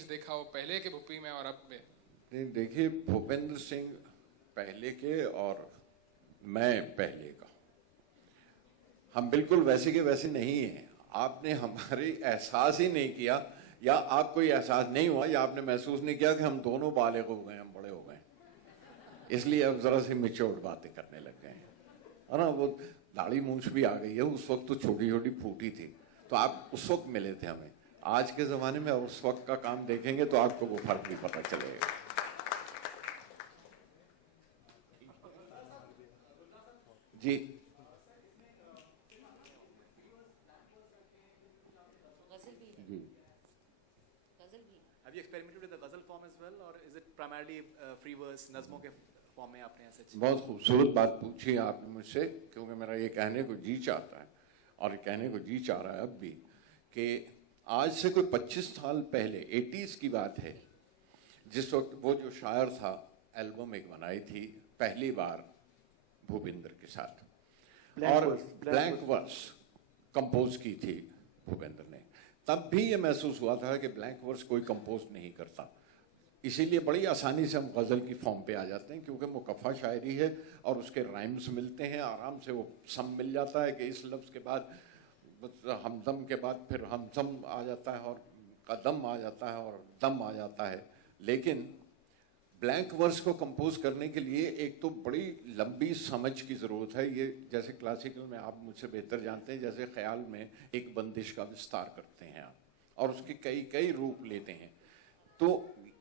देखा हो पहले के भूपी में और अब में? नहीं, देखिए, भूपेंद्र सिंह पहले के और मैं पहले का, हम बिल्कुल वैसे के वैसे नहीं हैं। आपने हमारी एहसास ही नहीं किया, या आपको ये एहसास नहीं हुआ, या आपने महसूस नहीं किया कि हम दोनों बालिग हो गए, हम बड़े हो गए, इसलिए अब जरा सी मिच्योर बातें करने लग गए हैं, है ना। वो दाढ़ी मूंछ भी आ गई है, उस वक्त तो छोटी छोटी फूटी थी, तो आप उस वक्त मिले थे हमें। आज के जमाने में उस वक्त का काम देखेंगे तो आपको वो फर्क भी पता चलेगा। जी, Have you experimented with the ghazal form as well, or is it primarily free verse, नज़्मों के फॉर्म में आपने ऐसे? बहुत खूबसूरत बात पूछी है आपने मुझसे, क्योंकि मेरा ये कहने को जी चाहता है और कहने को जी चाह रहा है अब भी, कि आज से कोई 25 साल पहले 80s की बात है, जिस वक्त वो जो शायर था, एल्बम एक बनाई थी पहली बार भूपेंद्र के साथ, और ब्लैंक वर्स कंपोज की थी भूपेंद्र ने। तब भी ये महसूस हुआ था कि ब्लैंक वर्स कोई कंपोज नहीं करता, इसीलिए बड़ी आसानी से हम गज़ल की फॉर्म पे आ जाते हैं, क्योंकि मुकफ़ा शायरी है और उसके राइम्स मिलते हैं, आराम से वो सम मिल जाता है कि इस लफ्ज़ के बाद हमदम के बाद फिर हमसम आ जाता है, और कदम आ जाता है, और दम आ जाता है। लेकिन ब्लैंक वर्स को कंपोज करने के लिए एक तो बड़ी लंबी समझ की ज़रूरत है। ये जैसे क्लासिकल में आप मुझसे बेहतर जानते हैं, जैसे ख्याल में एक बंदिश का विस्तार करते हैं आप, और उसके कई कई रूप लेते हैं, तो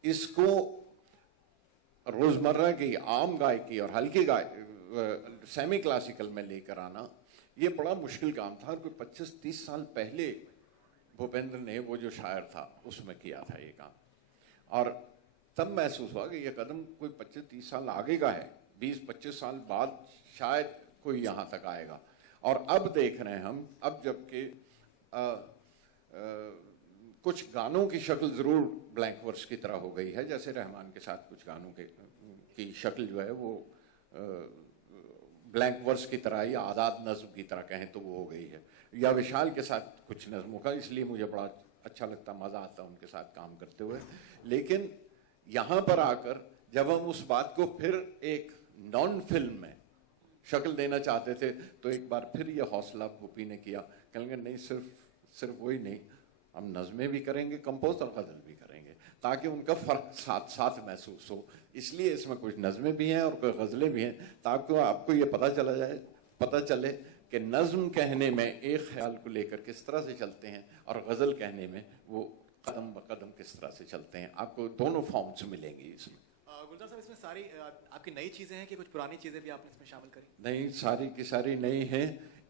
इसको रोज़मर्रा की आम गायकी और हल्की सेमी क्लासिकल में लेकर आना, ये बड़ा मुश्किल काम था। और कोई 25-30 साल पहले भूपेंद्र ने वो जो शायर था उसमें किया था ये काम, और तब महसूस हुआ कि ये कदम कोई 25-30 साल आगे का है, 20-25 साल बाद शायद कोई यहाँ तक आएगा। और अब देख रहे हैं हम, अब जबकि कुछ गानों की शक्ल ज़रूर ब्लैंक वर्स की तरह हो गई है, जैसे रहमान के साथ कुछ गानों की शक्ल जो है वो ब्लैंक वर्स की तरह, या आज़ाद नज़्म की तरह कहें तो वो हो गई है, या विशाल के साथ कुछ नज़्मों का, इसलिए मुझे बड़ा अच्छा लगता, मज़ा आता उनके साथ काम करते हुए। लेकिन यहाँ पर आकर जब हम उस बात को फिर एक नॉन फिल्म में शक्ल देना चाहते थे, तो एक बार फिर ये हौसला भूपी ने किया, कहेंगे नहीं, सिर्फ वही नहीं, हम नज़में भी करेंगे कंपोज और गज़ल भी करेंगे, ताकि उनका फ़र्क साथ साथ महसूस हो। इसलिए इसमें कुछ नज़में भी हैं और कुछ गज़लें भी हैं, ताकि आपको ये पता चले कि नज़्म कहने में एक ख्याल को लेकर किस तरह से चलते हैं, और गज़ल कहने में वो कदम ब कदम किस तरह से चलते हैं। आपको दोनों फॉर्म्स मिलेंगी इसमें। गुलजार साहब, इसमें सारी आपकी नई चीज़ें हैं कि कुछ पुरानी चीज़ें भी आपने इसमें शामिल करी? नहीं, सारी की सारी नई हैं।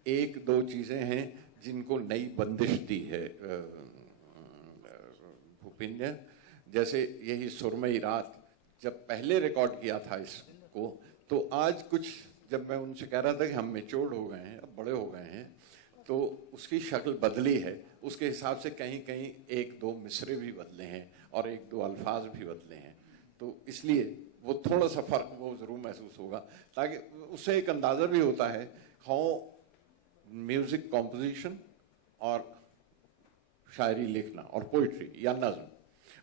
एक दो चीज़ें हैं जिनको नई बंदिश दी है भूपिन ने, जैसे यही सुरमई रात जब पहले रिकॉर्ड किया था इसको, तो आज कुछ जब मैं उनसे कह रहा था कि हम मेच्योर्ड हो गए हैं, अब बड़े हो गए हैं, तो उसकी शक्ल बदली है, उसके हिसाब से कहीं कहीं एक दो मिसरे भी बदले हैं और एक दो अल्फाज भी बदले हैं, तो इसलिए वो थोड़ा सा फ़र्क वो ज़रूर महसूस होगा, ताकि उससे एक अंदाज़ा भी होता है हाउ म्यूज़िक कॉम्पोजिशन और शायरी लिखना और पोइट्री या नज़्म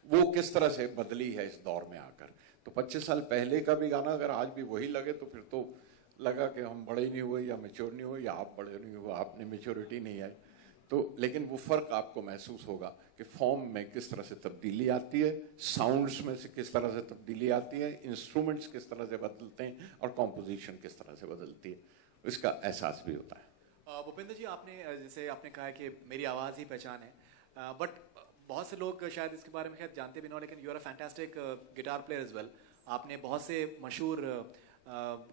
वो किस तरह से बदली है इस दौर में आकर। तो 25 साल पहले का भी गाना अगर आज भी वही लगे, तो फिर तो लगा कि हम बड़े नहीं हुए, या मैच्योर नहीं हुए, या आप बड़े नहीं हुए, आपने मैच्योरिटी नहीं आई, तो लेकिन वो फ़र्क आपको महसूस होगा कि फॉर्म में किस तरह से तब्दीली आती है, साउंड्स में से किस तरह से तब्दीली आती है, इंस्ट्रूमेंट्स किस तरह से बदलते हैं, और कॉम्पोजिशन किस तरह से बदलती है, इसका एहसास भी होता है। भूपेंद्र जी, आपने जैसे आपने कहा कि मेरी आवाज़ ही पहचान है, बट बहुत से लोग शायद इसके बारे में जानते भी ना हो, लेकिन you are a fantastic guitar player as well. आपने बहुत से मशहूर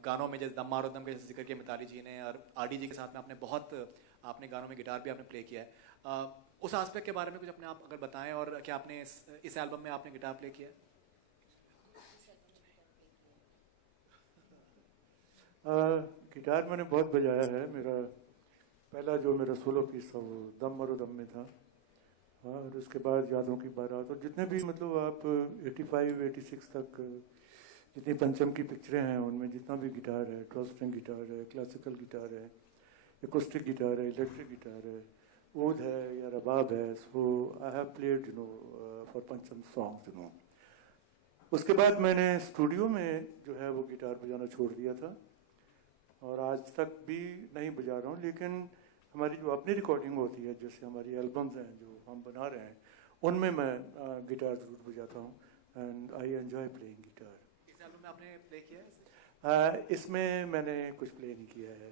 गानों में, जैसे दम मारो दम का जिक्र किया मिताली जी ने, और आरडी जी के साथ में आपने गानों में गिटार भी आपने प्ले किया है। उस एस्पेक्ट के बारे में कुछ अपने आप अगर बताएं, और क्या आपने इस एल्बम में आपने गिटार प्ले किया है? गिटार मैंने बहुत बजाया है। मेरा पहला जो मेरा सोलो पीस था वो दम मरो दम में था, और उसके बाद यादों की बारात, और जितने भी मतलब आप 85-86 तक जितनी पंचम की पिक्चरें हैं उनमें जितना भी गिटार है, 12 स्ट्रिंग गिटार है, क्लासिकल गिटार है, एकोस्टिक गिटार है, इलेक्ट्रिक गिटार है, ओद है या रबाब है, सो आई हैव प्लेड फॉर पंचम सॉन्ग्स उसके बाद मैंने स्टूडियो में जो है वो गिटार बजाना छोड़ दिया था और आज तक भी नहीं बजा रहा हूँ, लेकिन हमारी जो अपनी रिकॉर्डिंग होती है, जैसे हमारी एल्बम्स हैं जो हम बना रहे हैं, उनमें मैं गिटार ज़रूर बजाता हूँ and I enjoy playing guitar. इस एल्बम में आपने प्ले किया है? इसमें मैंने कुछ प्ले नहीं किया है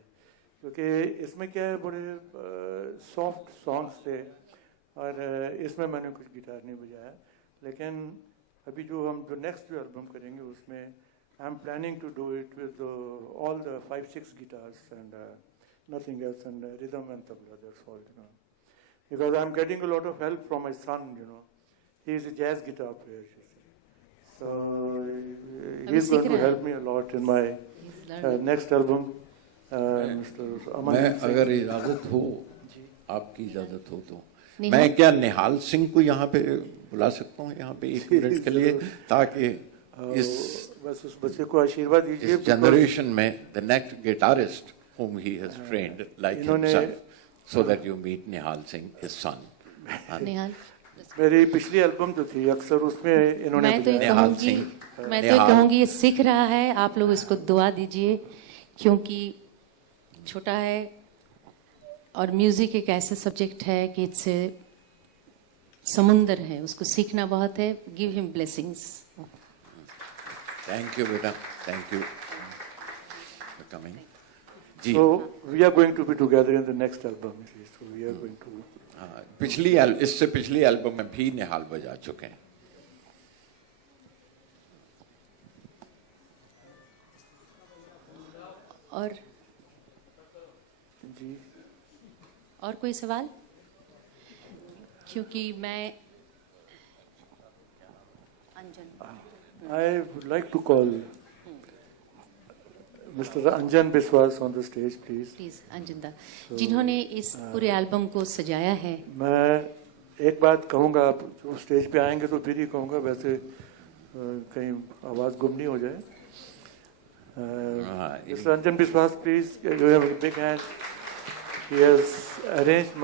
क्योंकि इसमें क्या है, बड़े सॉफ्ट सॉन्ग्स थे और इसमें मैंने कुछ गिटार नहीं बजाया। लेकिन अभी जो नेक्स्ट एल्बम करेंगे उसमें I am planning to do it with all the 5-6 guitars and nothing else, and rhythm and tabla, that's all, because I'm getting a lot of help from my son, he is a jazz guitar player, so he's going to help me a lot in my next album. Mr. Aman मैं Singh. अगर इजाजत हो, आपकी इजाजत हो तो मैं क्या निहाल सिंह को यहाँ पे बुला सकता हूँ यहाँ पे 1 मिनट के लिए, ताकि इस बस उस बच्चे को आशीर्वाद दीजिए। इस जनरेशन में the next guitarist whom he has trained like himself, so that you meet Nihal Singh, his son. निहाल, मेरी पिछली एल्बम जो थी अक्सर उसमें इन्होंने मैं तो ये निहाल कहूँगी सिंह, मैं तो ये कहूँगी ये सीख रहा है, आप लोग इसको दुआ दीजिए क्योंकि छोटा है और म्यूजिक एक ऐसा सब्जेक्ट है कि इससे समुंदर है, उसको सीखना बहुत है। Give him blessings. Thank you, beta. Thank you for coming. जी। So we are going to be together in the next album, so we are going to. हाँ, इससे पिछली एल्बम में भी निहाल बजा चुके हैं। और जी, और कोई सवाल? क्योंकि मैं अंजन I would like to call Mr. Anjan Biswas on the stage, please. Please Anjan da, जिन्होंने इस पूरे एल्बम को सजाया है। मैं एक बात कहूँगा, आप जो स्टेज पे आएंगे तो फिर ही कहूँगा, वैसे कहीं आवाज़ गुम नहीं हो जाए। Mr. Anjan Biswas, please, you have a big hand. He has arranged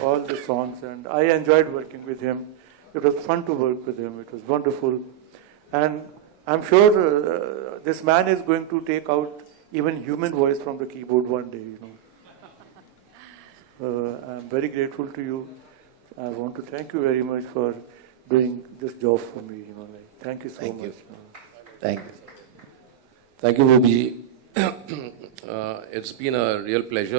all the songs and I enjoyed working with him. It was fun to work with him. It was wonderful. And I'm sure this man is going to take out even human voice from the keyboard one day, I'm very grateful to you. I want to thank you very much for doing this job for me, thank you so much. Thank you. Thank you, Bobby. It's been a real pleasure.